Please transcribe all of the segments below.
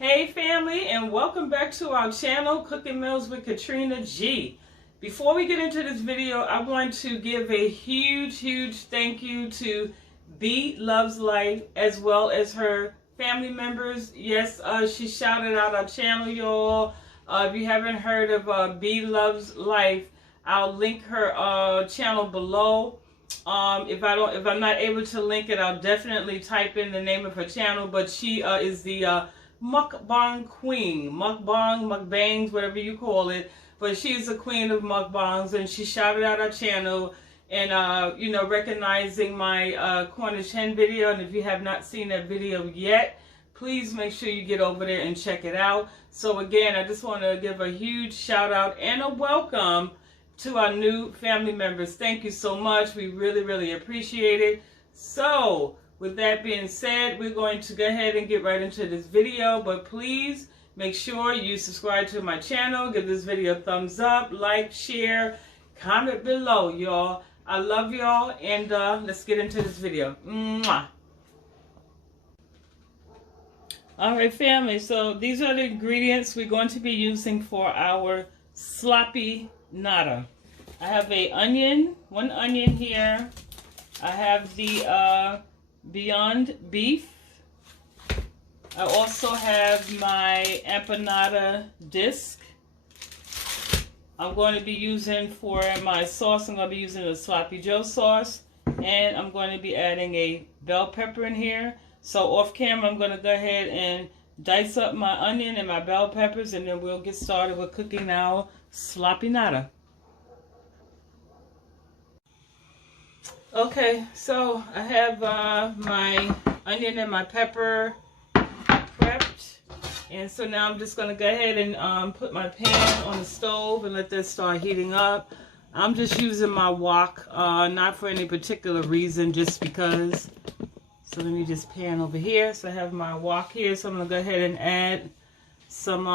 Hey family, and welcome back to our channel, Cooking Meals with Katrina G. Before we get into this video, I want to give a huge thank you to B Loves Life as well as her family members. Yes, she shouted out our channel, y'all. If you haven't heard of B Loves Life, I'll link her channel below. If I'm not able to link it, I'll definitely type in the name of her channel. But she is the mukbang queen, mukbangs, whatever you call it. But she's the queen of mukbangs, and she shouted out our channel and recognizing my Cornish hen video. And if you have not seen that video yet, please make sure you get over there and check it out. So again, I just want to give a huge shout out and a welcome to our new family members. Thank you so much. We really appreciate it. So with that being said, we're going to go ahead and get right into this video, but please make sure you subscribe to my channel, give this video a thumbs up, like, share, comment below, y'all. I love y'all, and let's get into this video. Mwah. Alright family, so these are the ingredients we're going to be using for our sloppy nada. I have one onion here. I have the Beyond Beef. I also have my empanada disc. I'm going to be using for my sauce, I'm going to be using the Sloppy Joe sauce. And I'm going to be adding a bell pepper in here. So off camera, I'm going to go ahead and dice up my onion and my bell peppers, and then we'll get started with cooking our sloppy nada. Okay, so I have my onion and my pepper prepped, and so now I'm just going to go ahead and put my pan on the stove and let this start heating up. I'm just using my wok, not for any particular reason, just because. So let me just pan over here. So I have my wok here, so I'm going to go ahead and add some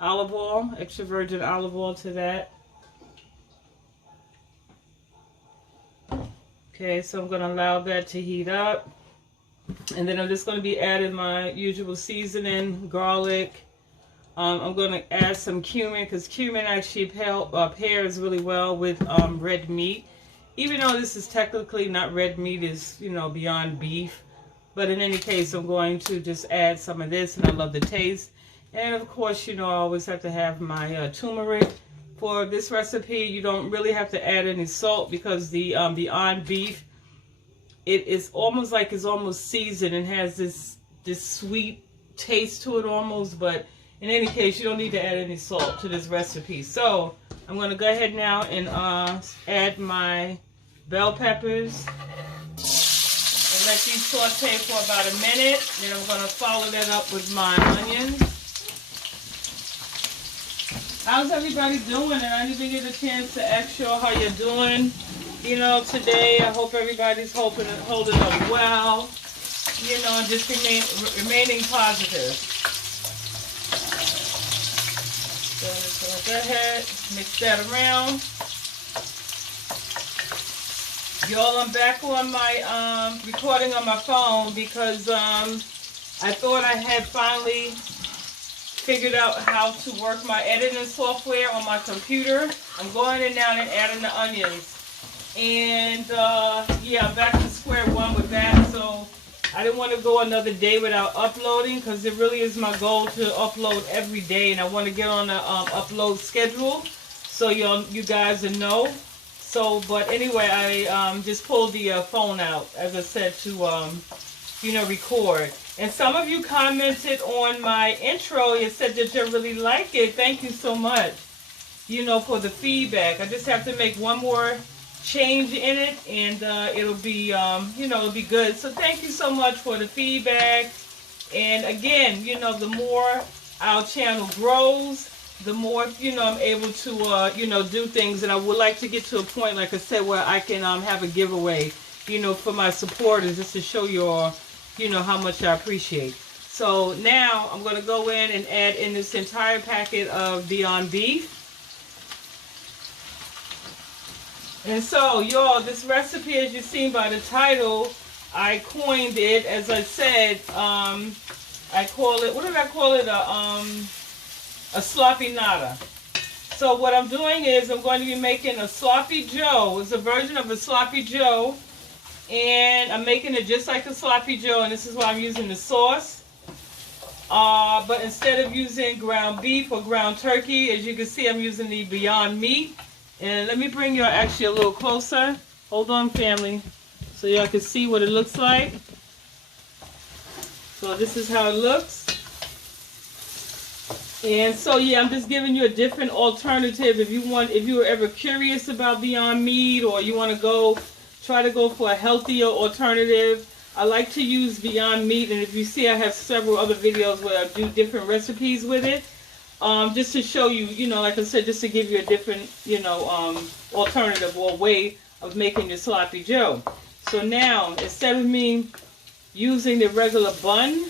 olive oil, extra virgin olive oil to that. Okay, so I'm going to allow that to heat up. And then I'm just going to be adding my usual seasoning, garlic. I'm going to add some cumin, because cumin actually pairs really well with red meat. Even though this is technically not red meat, is beyond beef. But in any case, I'm going to just add some of this, and I love the taste. And of course, I always have to have my turmeric. For this recipe, you don't really have to add any salt, because the Beyond Beef, it is almost like it's almost seasoned and has this sweet taste to it almost. But in any case, you don't need to add any salt to this recipe. So I'm going to go ahead now and add my bell peppers and let these saute for about a minute. Then I'm going to follow that up with my onions. How's everybody doing? And I didn't even get a chance to ask you how you're doing. Today I hope everybody's holding up well. And just remaining positive. So I'm just going to go ahead, mix that around. Y'all, I'm back on my recording on my phone because I thought I had finally figured out how to work my editing software on my computer. I'm going in now and adding the onions. And yeah, I'm back to square one with that. So I didn't want to go another day without uploading, because it really is my goal to upload every day, and I want to get on the upload schedule so you guys will know. So, but anyway, I just pulled the phone out, as I said, to record. And some of you commented on my intro and said that you really like it. Thank you so much, for the feedback. I just have to make one more change in it, and it'll be, it'll be good. So thank you so much for the feedback. And again, the more our channel grows, the more, I'm able to, do things. And I would like to get to a point, like I said, where I can have a giveaway, for my supporters, just to show you all, how much I appreciate. So now I'm going to go in and add in this entire packet of Beyond Beef. And so, y'all, this recipe, as you've seen by the title, I coined it, as I said, I call it, what did I call it? A sloppy nada. So what I'm doing is I'm going to be making a sloppy joe. It's a version of a sloppy joe. And I'm making it just like a sloppy joe. And this is why I'm using the sauce. But instead of using ground beef or ground turkey, as you can see, I'm using the Beyond Meat. And let me bring you actually a little closer. Hold on, family, so y'all can see what it looks like. So this is how it looks. And so yeah, I'm just giving you a different alternative if you were ever curious about Beyond Meat, or you want to try to go for a healthier alternative. I like to use Beyond Meat, and if you see, I have several other videos where I do different recipes with it. Just to show you, like I said, just to give you a different, alternative or way of making your sloppy joe. So now, instead of me using the regular bun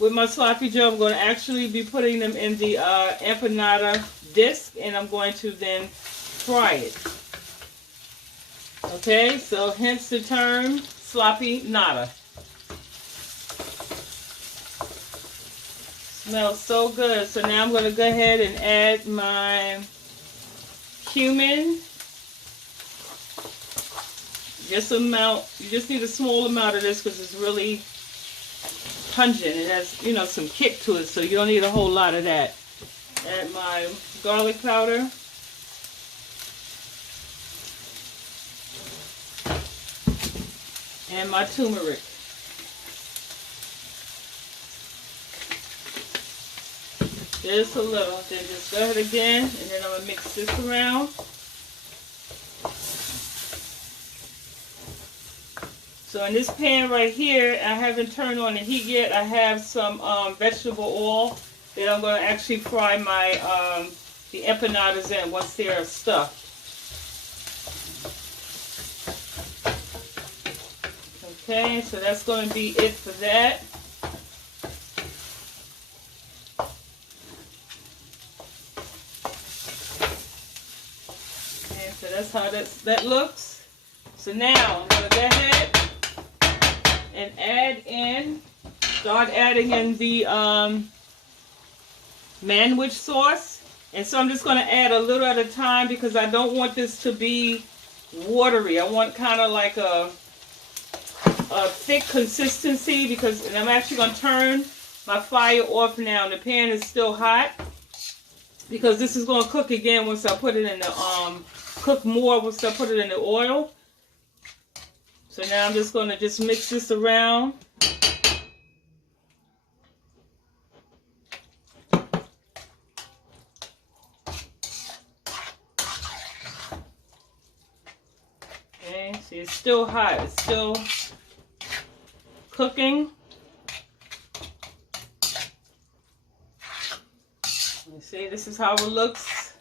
with my sloppy joe, I'm going to actually be putting them in the empanada disc, and I'm going to then fry it. Okay, so hence the term sloppy nada. Smells so good. So now I'm going to go ahead and add my cumin. Just amount. You just need a small amount of this because it's really pungent. It has, some kick to it, so you don't need a whole lot of that. Add my garlic powder. And my turmeric. Just a little. Then just go ahead again, and then I'm going to mix this around. So in this pan right here, I haven't turned on the heat yet. I have some vegetable oil that I'm going to actually fry my the empanadas in once they're stuffed. Okay, so that's going to be it for that. And so that's how that looks. So now I'm going to go ahead and start adding in the manwich sauce. And so I'm just going to add a little at a time because I don't want this to be watery. I want kind of like a thick consistency, and I'm actually going to turn my fire off now. The pan is still hot because this is going to cook again once I put it in the cook more once I put it in the oil. So now I'm just going to mix this around. Okay, see, it's still hot. It's still cooking. You see, this is how it looks.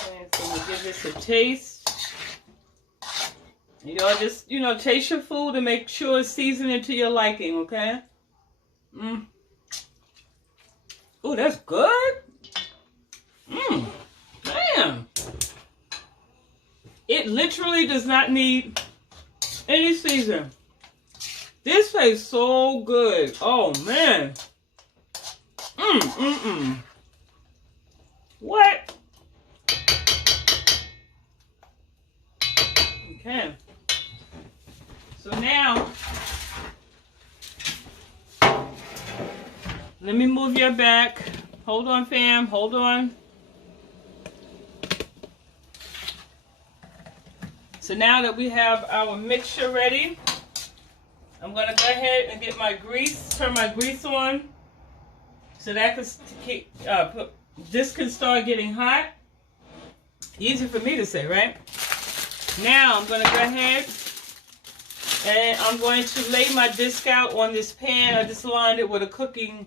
Okay, so we'll give this a taste. Y'all just, taste your food and make sure it's seasoned to your liking, okay? Oh, that's good. Man. It literally does not need any season. This tastes so good. Oh, man. What? Okay. So now, let me move your back. Hold on, fam. Hold on. So now that we have our mixture ready, I'm going to go ahead and get my grease, turn my grease on, so that this can start getting hot. Easy for me to say, right? Now I'm going to go ahead and I'm going to lay my disc out on this pan. I just lined it with a cookie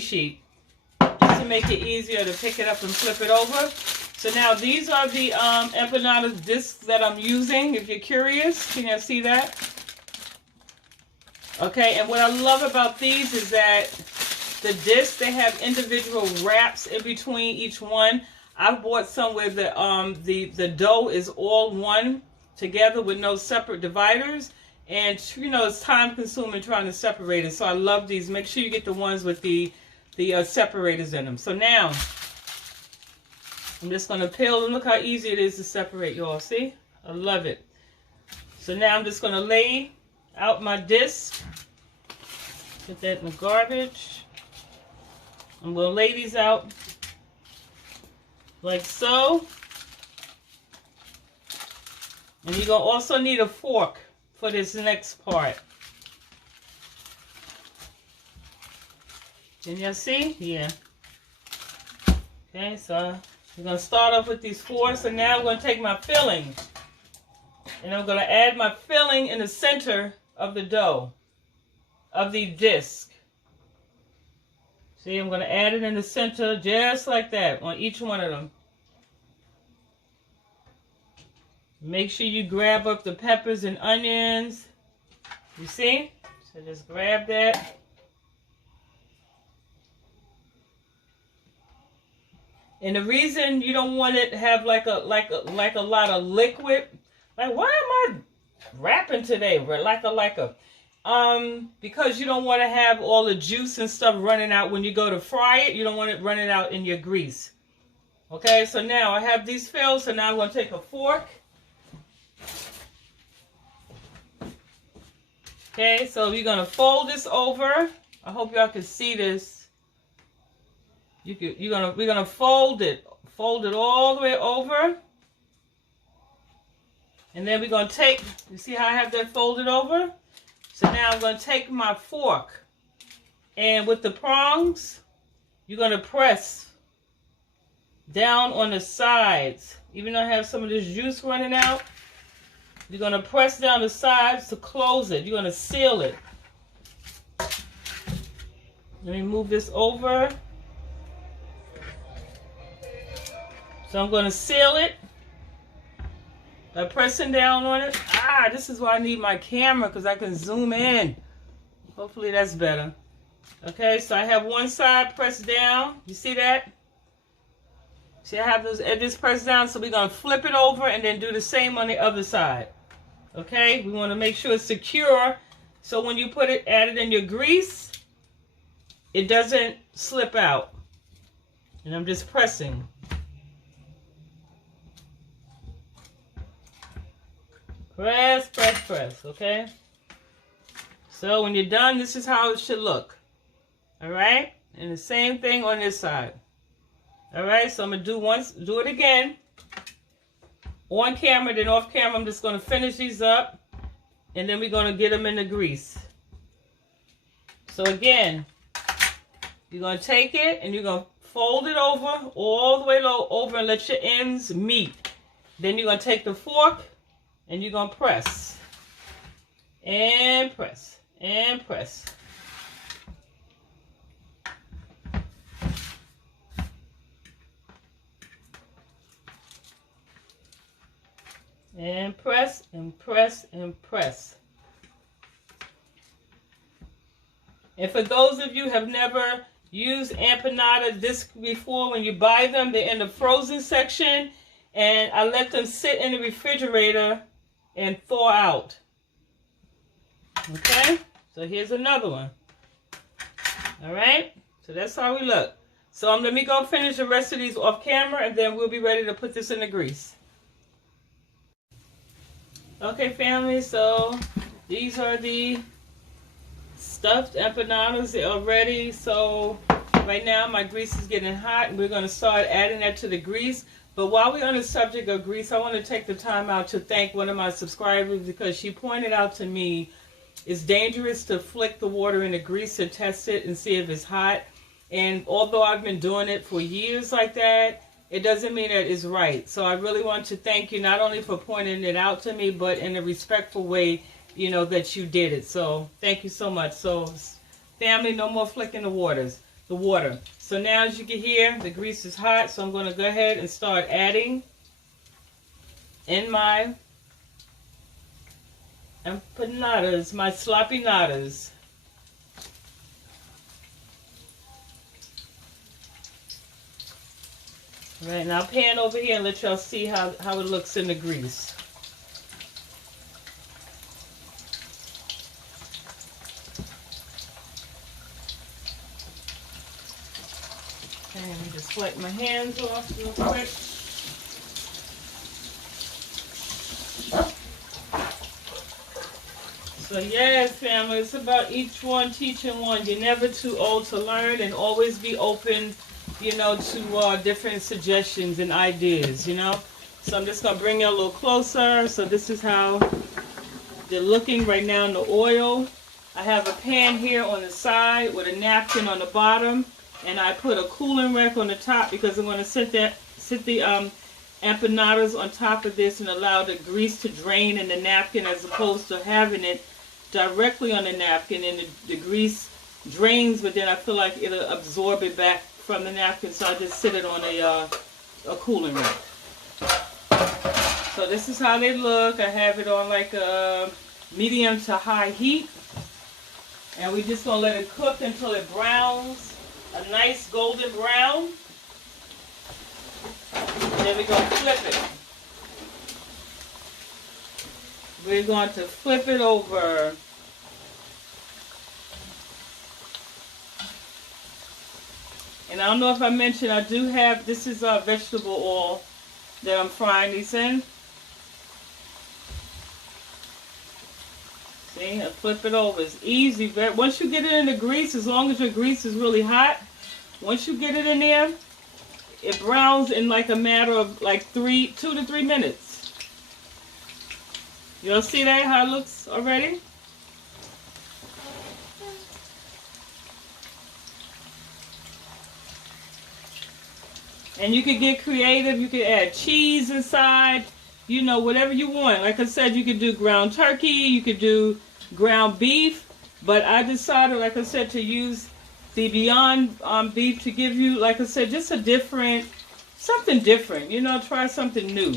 sheet just to make it easier to pick it up and flip it over. So now these are the empanada discs that I'm using. If you're curious, can you see that? Okay, and what I love about these is that the discs, they have individual wraps in between each one. I've bought some where the dough is all one together with no separate dividers, and you know it's time consuming trying to separate it. So I love these. Make sure you get the ones with the separators in them. So now I'm just gonna peel them. Look how easy it is to separate, y'all. See? I love it. So now I'm just gonna lay out my disc. Put that in the garbage. I'm gonna lay these out like so. And you're gonna also need a fork for this next part. Can you see? Yeah. Okay, so we're gonna start off with these four. So now I'm gonna take my filling, and I'm gonna add my filling in the center of the dough, of the disc. See, I'm gonna add it in the center just like that on each one of them. Make sure you grab up the peppers and onions. You see? So just grab that. And the reason you don't want it to have like a lot of liquid, like why am I rapping today? Because you don't want to have all the juice and stuff running out when you go to fry it. You don't want it running out in your grease. Okay, so now I have these filled. So now I'm going to take a fork. Okay, so we're going to fold this over. I hope y'all can see this. We're gonna fold it all the way over. And then we're going to take, you see how I have that folded over? So now I'm going to take my fork, and with the prongs, you're going to press down on the sides. Even though I have some of this juice running out, you're going to press down the sides to close it. You're going to seal it. Let me move this over. So I'm going to seal it by pressing down on it. This is why I need my camera, because I can zoom in. Hopefully that's better. Okay, so I have one side pressed down. You see that? See, I have those edges pressed down, so we're going to flip it over and then do the same on the other side. Okay, we want to make sure it's secure, so when you add it in your grease, it doesn't slip out. And I'm just pressing. Press, press, press, okay? So when you're done, this is how it should look. All right? And the same thing on this side. All right, so I'm going to do it again. On camera, then off camera, I'm just going to finish these up. And then we're going to get them in the grease. So again, you're going to take it and you're going to fold it over, all the way over, and let your ends meet. Then you're going to take the fork and you're going to press. And press. And press. And press, and press, and press. And for those of you who have never used empanada disc before, when you buy them, they're in the frozen section. And I let them sit in the refrigerator and thaw out. Okay? So here's another one. All right? So that's how we look. So let me go finish the rest of these off camera, and then we'll be ready to put this in the grease. Okay, family, so these are the stuffed empanadas. They are ready. So right now my grease is getting hot, and we're going to start adding that to the grease. But while we're on the subject of grease, I want to take the time out to thank one of my subscribers, because she pointed out to me it's dangerous to flick the water in the grease to test it and see if it's hot. And although I've been doing it for years like that, it doesn't mean that it's right. So I really want to thank you not only for pointing it out to me, but in a respectful way, you know, that you did it. So thank you so much. So family, no more flicking the water. So now, as you can hear, the grease is hot. So I'm going to go ahead and start adding in my empanadas, my sloppy nadas. All right, now pan over here and let y'all see how it looks in the grease. And let me just wipe my hands off real quick. So yes, family, it's about each one teaching one. You're never too old to learn, and always be open, you know, to different suggestions and ideas, you know. So I'm just going to bring you a little closer. So this is how they're looking right now in the oil. I have a pan here on the side with a napkin on the bottom, and I put a cooling rack on the top because I'm going to sit the empanadas on top of this and allow the grease to drain in the napkin, as opposed to having it directly on the napkin and the grease drains, but then I feel like it'll absorb it back from the napkin, so I just sit it on a cooling rack. So this is how they look. I have it on like a medium to high heat, and we just gonna let it cook until it browns a nice golden brown. Then we're gonna flip it. We're going to flip it over. And I don't know if I mentioned, I do have, this is vegetable oil that I'm frying these in. See, I flip it over. It's easy. Once you get it in the grease, as long as your grease is really hot, once you get it in there, it browns in like a matter of like 2 to 3 minutes. You'll see that, how it looks already? And you could get creative. You could add cheese inside, you know, whatever you want. Like I said, you could do ground turkey, you could do ground beef, but I decided, like I said, to use the Beyond beef to give you, like I said, just a different, something different, you know, try something new.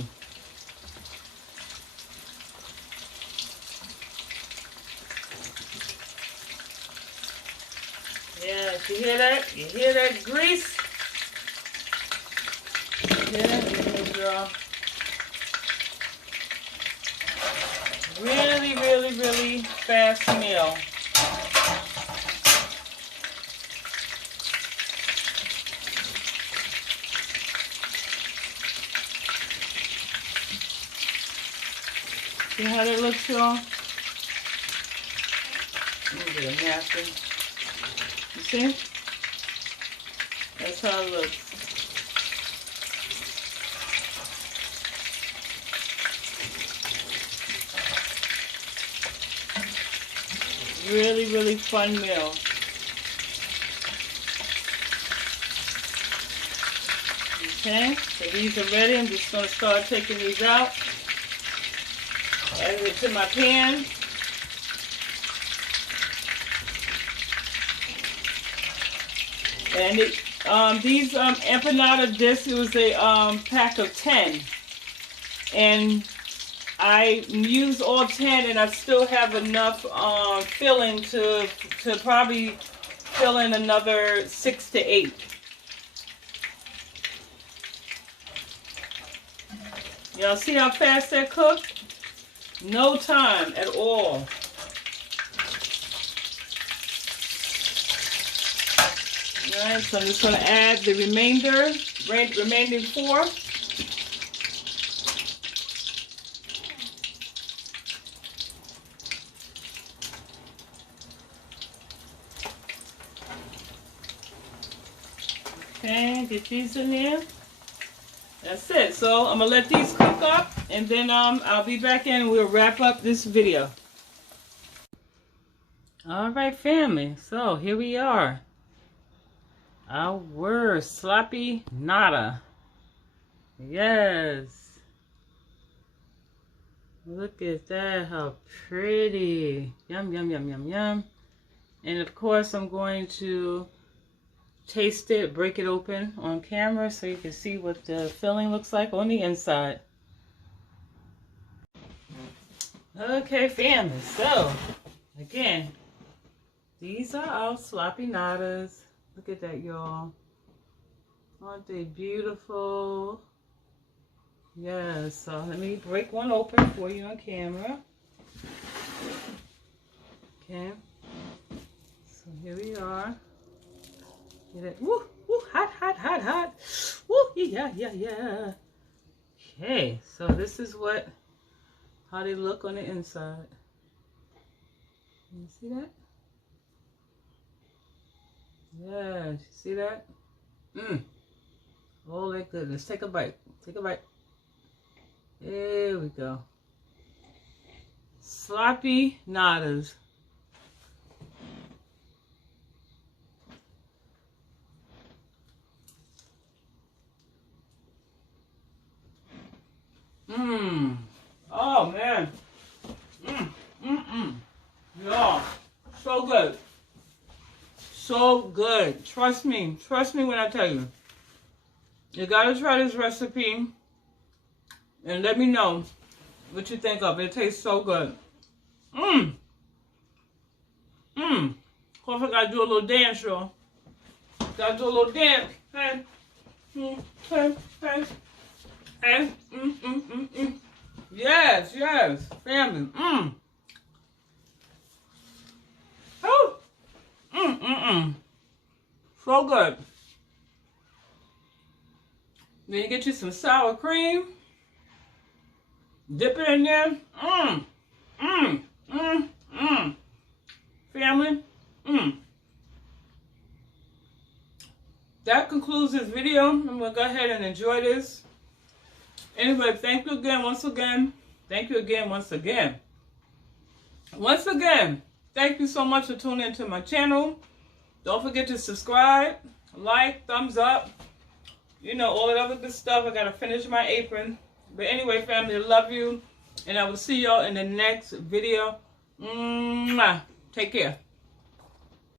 Yeah, you hear that? You hear that grease? Yeah, girl. Really, really, really fast meal. See how that looks, y'all? Let me get a napkin. You see? That's how it looks. Really, really fun meal. Okay, so these are ready. I'm just going to start taking these out. Add it to my pan. And these empanada discs, it was a pack of 10. And I used all 10, and I still have enough filling to probably fill in another 6 to 8. Y'all see how fast that cooked? No time at all. Alright, so I'm just going to add the remaining 4. Okay, get these in there. That's it. So I'm going to let these cook up, and then I'll be back in and we'll wrap up this video. Alright, family. So here we are. Our sloppy nada. Yes. Look at that. How pretty. Yum, yum, yum, yum, yum. And of course I'm going to taste it, break it open on camera so you can see what the filling looks like on the inside. Okay, family, so again, these are our sloppy nadas. Look at that, y'all. Aren't they beautiful? Yes, so let me break one open for you on camera. Okay. So here we are. Get it. Woo, woo, hot, hot, hot, hot. Woo, yeah, yeah, yeah. Okay, so this is how they look on the inside. You see that? Yeah, you see that? Oh, that goodness. Take a bite. Take a bite. There we go. Sloppy nadas. Oh man. Yeah. So good. So good. Trust me. Trust me when I tell you. You gotta try this recipe and let me know what you think of it. It tastes so good. Of course, I gotta do a little dance, y'all. Gotta do a little dance. Hey. Hey. Hey. Hey. Yes, yes. Family. Oh. So good. Then you get you some sour cream. Dip it in there. Family. That concludes this video. I'm going to go ahead and enjoy this. Anyway, thank you again, once again. Thank you again, once again. Once again, thank you so much for tuning into my channel. Don't forget to subscribe, like, thumbs up. You know, all that other good stuff. I got to finish my apron. But anyway, family, I love you. And I will see y'all in the next video. Mwah. Take care.